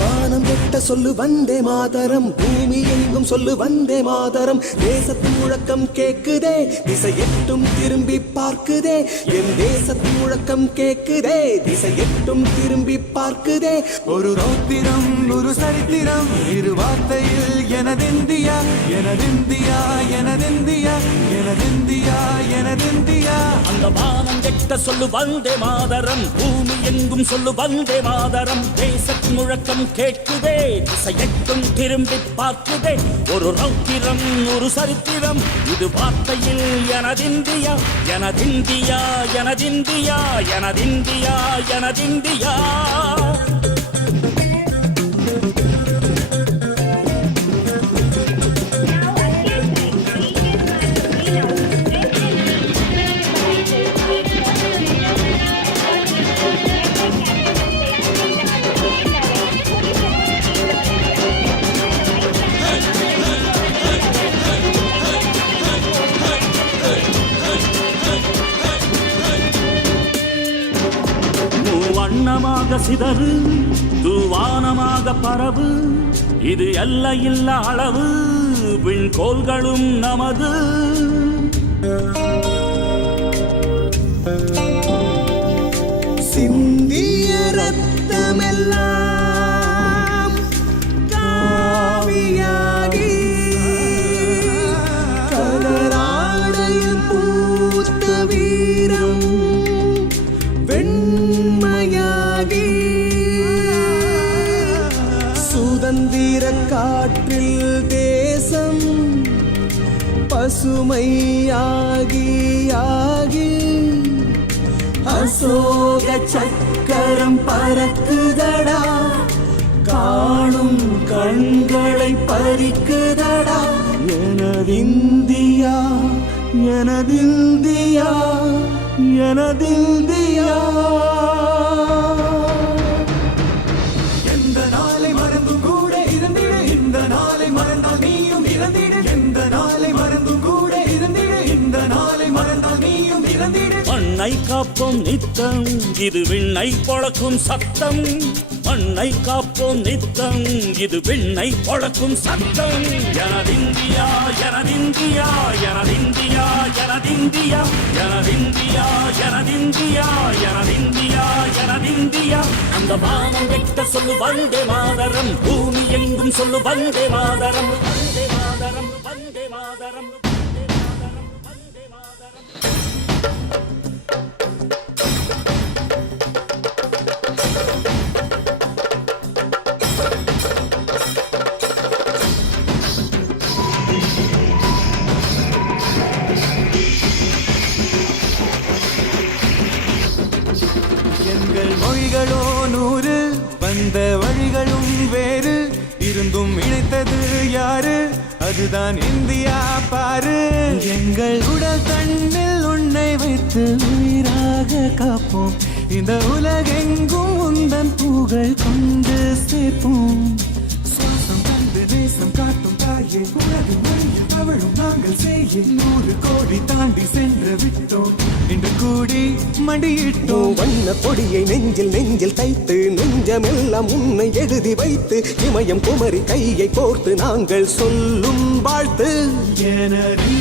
வானம் கெட்ட சொல்லு வந்தே மாதரம், பூமி எங்கும் சொல்லு வந்தே மாதரம். தேசத்தின் முழக்கம் கேக்குதே, திசை எட்டும் திரும்பி பார்க்குதே. என் தேசத்தின் முழக்கம் கேக்குதே, திசை எட்டும் திரும்பி பார்க்குதே. ஒரு ரௌத்திரம் ஒரு சரித்திரம் இரு வார்த்தையில் எனதிந்தியா எனதிந்தியா எனதிந்தியா எனதிந்தியா எனதிந்தியா. அந்த வானம் கெட்ட சொல்லு வந்தே மாதரம், பூமி எங்கும் சொல்லு வந்தே மாதரம். தேசத்தின் முழக்கம் கேட்குதே, திசையெட்டும் திரும்பி பார்க்குதே. ஒரு ரௌத்திரம் ஒரு சரித்திரம் இது வார்த்தையில் எனதிந்தியா எனதிந்தியா எனதிந்தியா எனதிந்தியா எனதிந்தியா. வண்ணமாக சிதறு தூவானமாக பரவு, இது எல்லையில்ல அளவு விண்கோள்களும் நமது. சிந்திய ரத்தமெல்லாம் காவியாகி கலராடையில் பூத்த வீரம் வெண்மையாகி சுதந்திர காற்றில் தேசம் பசுமையாகி ஆகி அசோக சக்கரம் பறக்குதடா, காணும் கண்களை பறிக்குதடா. எனதிந்தியா எனதிந்தியா எனதிந்தியா. எந்த நாளை மறந்தும் கூட இருந்திடு, இந்த நாளை மறந்தால் நீயும் இறந்திடு. எந்த நாளை மறந்தும் கூட இருந்திடு, இந்த நாளை மறந்தால் நீயும் இறந்திடு. மண்ணை காப்போம் நித்தம் இது விண்ணை பொழக்கும் சத்தம். மண்ணை காப்போம் நித்தம் இது விண்ணை பொழக்கும் சத்தம். எனதிந்தியா எனதிந்தியா எனதிந்தியா எனதிந்தியா எனதிந்தியா எனதிந்தியா எனதிந்தியா எனதிந்தியா. அந்த வானம் கெட்ட சொல்லு வந்தே மாதரம், பூமி எங்கும் சொல்லு வந்தே மாதரம். வந்தே மாதரம் வந்தே மாதரம் வந்தே மாதரம் வந்தே மாதரம். எங்கள் மொழிகளோ 100, வந்த வழிகளும் வேறு, இருந்தும் இணைத்தது யாரு? அதுதான் இந்தியா பாரு. எங்கள் உடல் தன்னில் உன்னை வைத்து உயிராக காப்போம், இந்த உலகெங்கும் உந்தன் புகழ் கொண்டு சேர்ப்போம். சுவாசம் தந்து நேசம் காட்டும் தாயே, உலகு மொழியில் அவளும் நாங்கள் செய்ய 100 கோடி தாண்டி சென்று விட்டோம், இன்று கூடி மண்டியிட்டோம். வண்ண கொடியை நெஞ்சில் நெஞ்சில் தைத்து, நெஞ்சமெல்லாம் உன்னை எழுதி வைத்து, இமயம் குமரி கையை கோர்த்து நாங்கள் சொல்லும் வாழ்த்து. எனது